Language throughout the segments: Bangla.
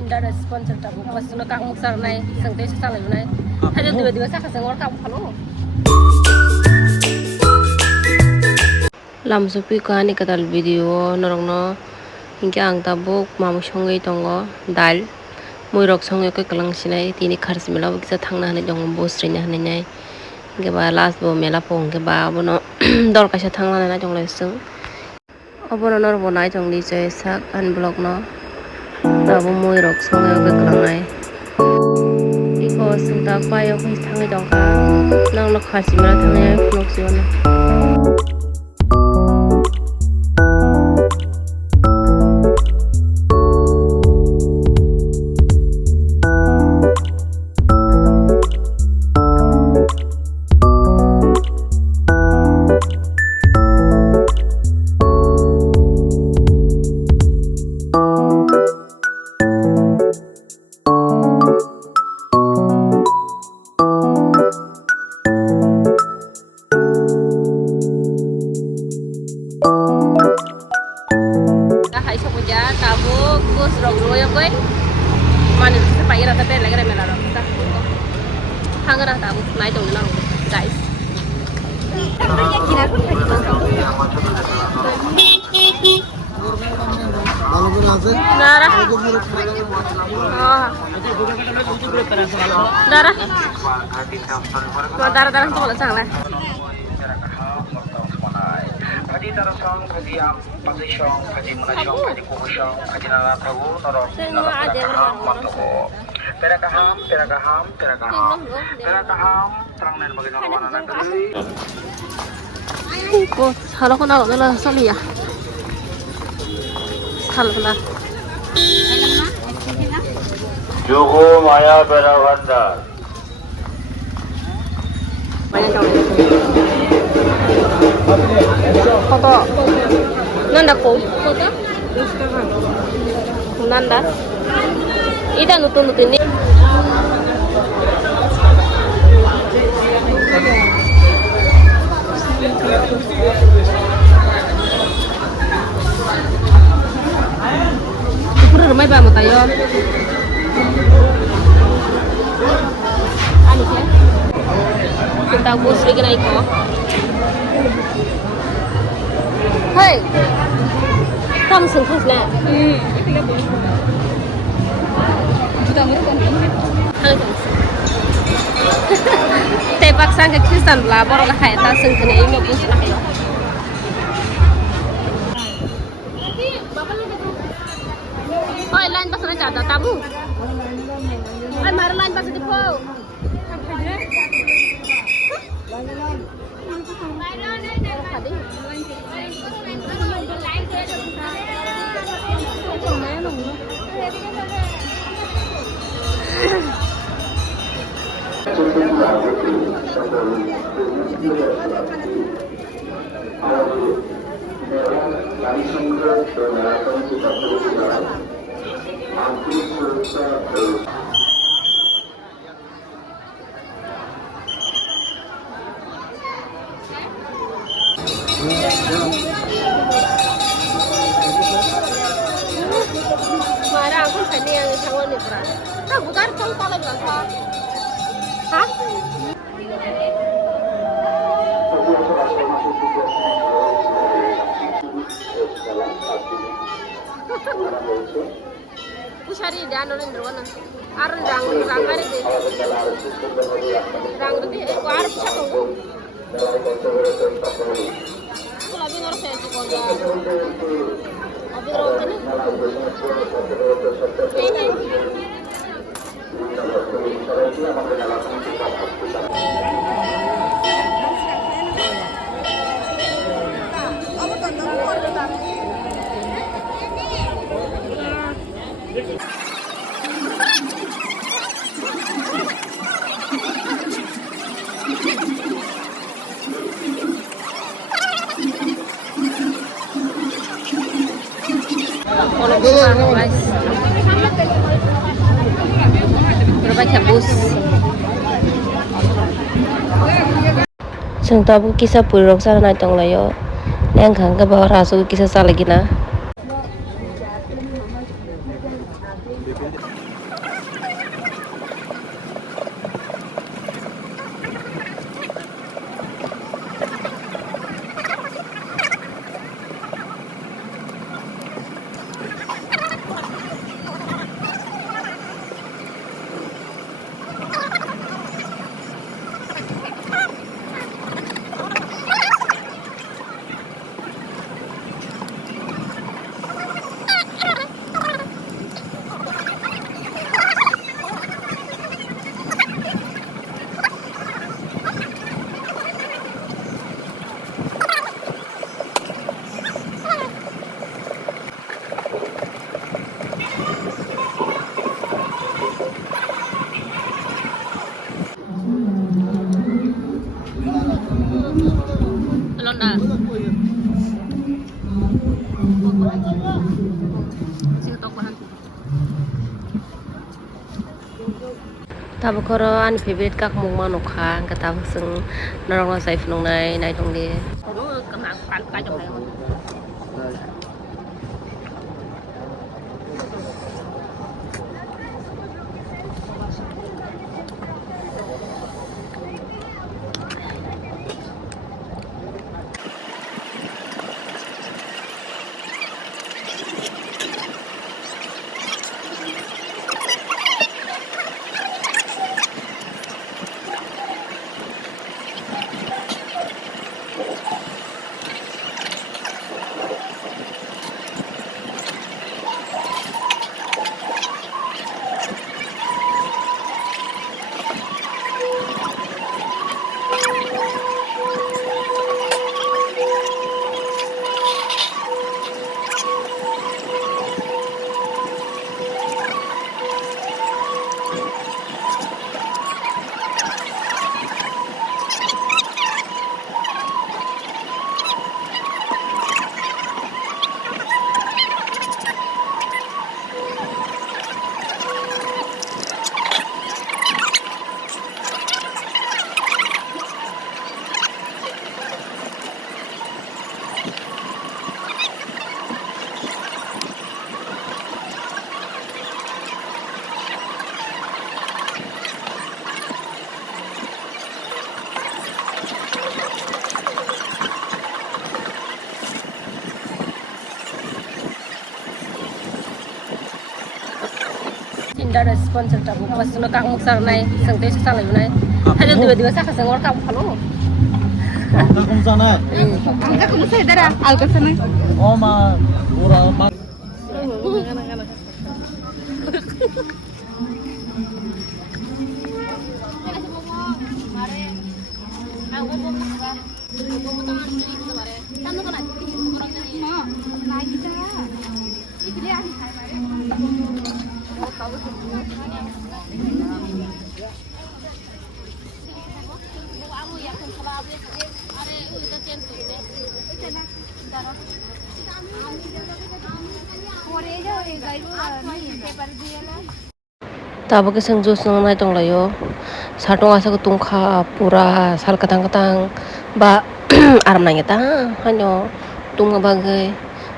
Tinder sponsor tabuk pas na kang sarnay sang tayo sa salay nay. Haja diba sa kasangor ka phalo. Lam supi ko ani kadal video norong no hingga ang tabuk mamu songai tongo dal moi rok songai ko kalang sinai tini khars mela bisa thangna hane jong bos renya hane nyai hingga ba last bo mela pong ke ba bono dol kaisa thangna na jong lesung obono nor bonai jong li jai sak an blog no Tabo moi rok songai ko kalang nai iko sungta payo ko thangai jong ka nang no khars mela thangai vlog siwana tabuk bus rok royo koy mane sa paira ta tel lagare mela rok ta hangara tabuk nai tong na guys Dara Dara Dara Dara to la sangla Kaji tarasong, kaji pagdisyong, kaji munasyong, kaji kuhusyong, kaji nalathago, norok, nalataham, matuko. Perakaham, perakaham, perakaham. Perakaham, terang nen baginang wananan kali. Ko, halo ko na wala sali ya. Halo na. Jogo Maya Beravanda. Banyak cowok. Foto nanda ko foto nanda ida nutun ni pura rumai ba mo tayo ano siya kita bus lagi naik ko Hey, kamu sengkak lah. Juta mereka ni. Tebak sang kekisan lah, baru lah kayak tak sengkak ni, ini bus lah yo. Oh, lain pas ada jada tamu. Ay, mar lain pas di po. Marah aku tadi yang sangat ni berat. Tak bukan kau kalau berat. Hah? Pusari dia nolin drone. Arun rang hari ni. Rang ni, aku arus satu. Aku lagi ngurus saya cikgu dia. Abi drone ni. Ini. Guys, berbaca bus. Sung tabu kisah purok sana na tong layo. Neng kang ka ba raso kisah sa lagi na. Tabo koro an favorite kak mong manokha ka tabo sing narong na sai phunong nai thong de. Tinda ada sponsor tabu pas suno kang muksar nai sangte sang lai nai hajo tiba-tiba sa kasang war kang phalo Angka kumsana. Angka kamu saya darah alga sana. Oh ma, ura ma. Tabo ke sang jus nang nai tong layo satong asa ko tungkha pura sal katang ba aram nang eta hanyo tung bagai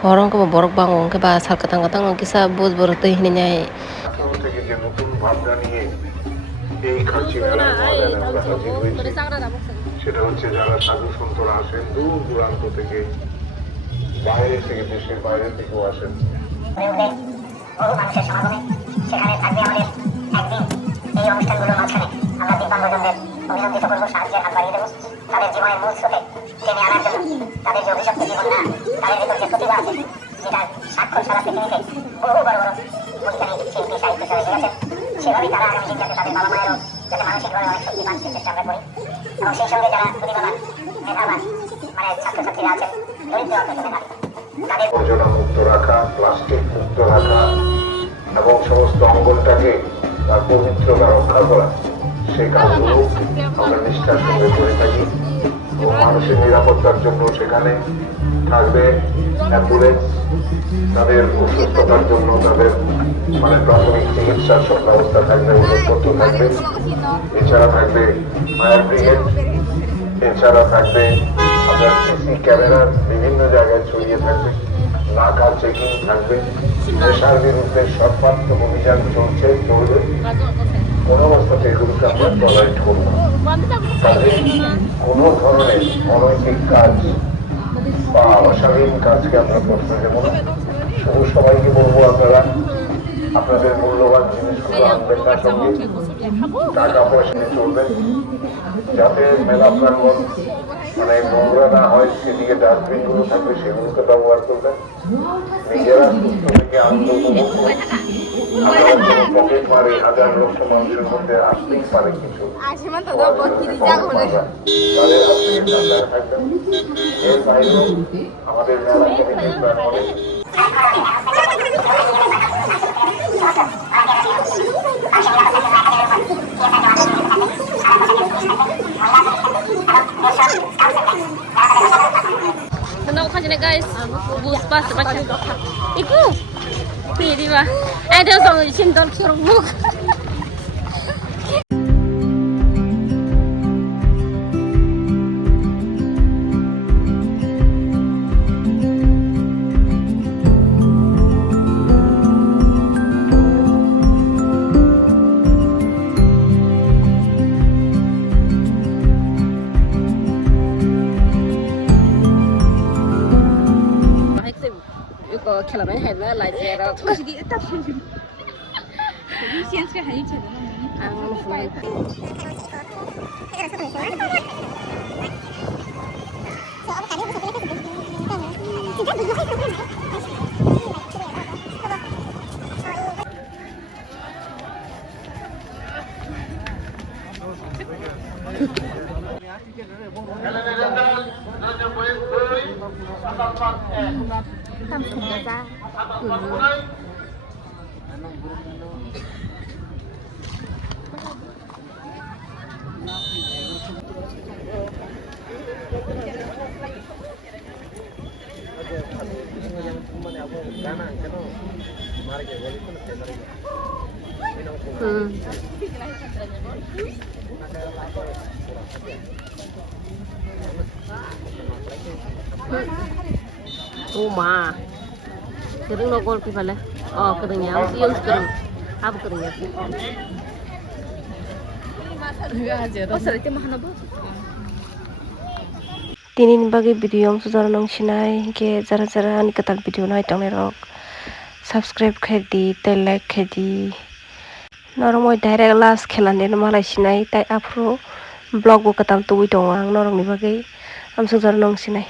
horong ko borok bangong ke ba sal katang kisa bos borok te hine nyai থেকে যে নতুন ভাবনা নিয়ে এই খাসি মেলা ময়দানে আমরা হাজির হয়েছি সেটা হচ্ছে যারা সাধু সন্তরা আসেন দূর দূরান্ত থেকে বাইরে থেকে দেশের বাইরে থেকেও আসেন বহু মানুষের সমাগমে সেখানে থাকবে আমাদের একদিন এই অনুষ্ঠানগুলোর মাঝখানে আমরা দিব্যাঙ্গজনদের অভিনন্দিত করবো, সাহায্যের হাত বাড়িয়ে দেবো, তাদের জীবনের মূল স্রোতে টেনে আনার জন্য। তাদের যে অভিশপ্ত জীবন না, তাদের ভিতর যে প্রতিভা আছে যেটার স্বাক্ষর সারা পৃথিবীতে বহু বড় বড় বৈজ্ঞানিক শিল্পী সাহিত্য চলে গেছে, সেভাবেই তারা আগামী দিন যাতে তাদের বাবা মায়েরও যাতে মানসিকভাবে অনেক শক্তি পান সে চেষ্টা আমরা করি। এবং সেই সঙ্গে যারা প্রতিভাবান মেধাবান মানে ছাত্রছাত্রীরা আছেন দরিদ্র অন্তত মেধাবী তাদের আবর্জনা মুক্ত রাখা, প্লাস্টিক মুক্ত রাখা এবং সমস্ত অঙ্গনটাকে তার পবিত্রতা রক্ষা করা, সেই কাজগুলো আমরা নিষ্ঠার সঙ্গে করে থাকি। এবং মানুষের নিরাপত্তার জন্য সেখানে থাকবে অ্যাম্বুলেন্স, তাদের অসুস্থতার জন্য তাদের মানে প্রাথমিক চিকিৎসার সব ব্যবস্থা থাকবে, ওষুধপত্র থাকবে, এছাড়া থাকবে ফায়ার ব্রিগেড, এছাড়া থাকবে আপনার সিসি ক্যামেরা বিভিন্ন জায়গায় ছড়িয়ে থাকবে, নাকা চেকিং থাকবে, নেশার বিরুদ্ধে সর্বাত্মক অভিযান চলবে। কোনো অবস্থাতে এগুলোকে আমরা টলারেট করবো না। তাদের কোনো ধরনের অনৈতিক কাজ বা অস্বাধীন কাজকে আমরা প্রশ্ন দেবো না। শুধু সবাইকে বলবো আপনারা আপনাদের মূল্যবান জিনিসগুলো আনবেন না সঙ্গে, টাকা পয়সা নিয়ে চলবেন, যাতে মেলা প্রাঙ্গণ মানে নোংরা না হয় সেদিকে ডাস্টবিনগুলো থাকবে সেগুলোকে ব্যবহার করবেন। নিজেরা সুস্থ থেকে আনন্দ উপভোগ করবেন। পকেট মারে হাজার লক্ষ মানুষের মধ্যে আসতেই পারে কিছু, তাদের হাত থেকে সাবধানে থাকবেন। এর বাইরেও আমাদের মেলা কমিটির প্রাঙ্গণে Kenal kan jadi guys, bus pas baca. Iku, pilih bah. Ada orang cinta kerumuk. Karena headnya lajar atau Jadi tak sih. Jadi siang sekali hari cerita namanya. anu fulai. Langsung aja. Uma. Kering no gol pala. Oh, keringnya. Yung kering. Apa keringnya? Oh, serti mah na ba? Tinin bagi video sudah nong sinai ke jara ni ketal video nai tong rok subscribe khedi te like khedi normoy direct last khelan den malai sinai tai afro blog bo ketal tu dong ang norong ni bagi am sudah nong sinai